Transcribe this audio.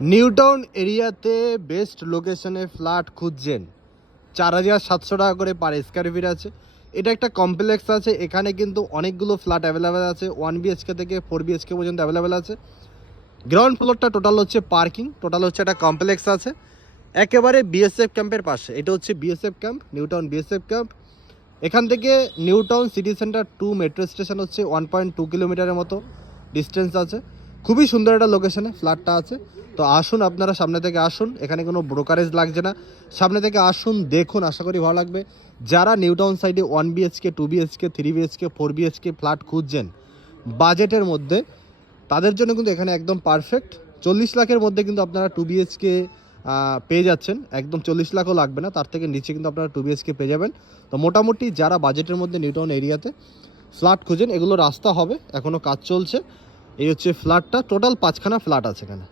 নিউটাউন এরিয়াতে বেস্ট লোকেশনে ফ্ল্যাট খুঁজছেন, 4,700 টাকা করে পার স্কোয়ার ফিট আছে। এটা একটা কমপ্লেক্স আছে, এখানে কিন্তু অনেকগুলো ফ্ল্যাট অ্যাভেলেবেল আছে, 1 BHK থেকে 4 BHK পর্যন্ত অ্যাভেলেবেল আছে। গ্রাউন্ড ফ্লোরটা টোটাল হচ্ছে পার্কিং, টোটাল হচ্ছে একটা কমপ্লেক্স আছে একেবারে বিএসএফ ক্যাম্পের পাশে। এটা হচ্ছে BSF camp, New Town BSF camp. এখান থেকে New Town city centre to metro station হচ্ছে 1.2 কিলোমিটারের মতো ডিস্টেন্স আছে। খুবই সুন্দর একটা লোকেশনে ফ্ল্যাটটা আছে। তো আসুন, আপনারা সামনে থেকে আসুন, এখানে কোনো ব্রোকারেজ লাগছে না। সামনে থেকে আসুন, দেখুন, আশা করি ভালো লাগবে। যারা নিউটাউন সাইডে 1 BHK 2 BHK 3 BHK 4 BHK flat খুঁজছেন বাজেটের মধ্যে, তাদের জন্য কিন্তু এখানে একদম পারফেক্ট। 40 লাখের মধ্যে কিন্তু আপনারা 2 BHK পেয়ে যাচ্ছেন, একদম 40 লাখও লাগবে না, তার থেকে নিচে কিন্তু আপনারা 2 BHK পেয়ে যাবেন। তো মোটামুটি যারা বাজেটের মধ্যে নিউটাউন এরিয়াতে ফ্ল্যাট খুঁজেন, এগুলো রাস্তা হবে, এখনও কাজ চলছে। এই হচ্ছে ফ্ল্যাটটা, টোটাল 5খানা ফ্ল্যাট আছে এখানে।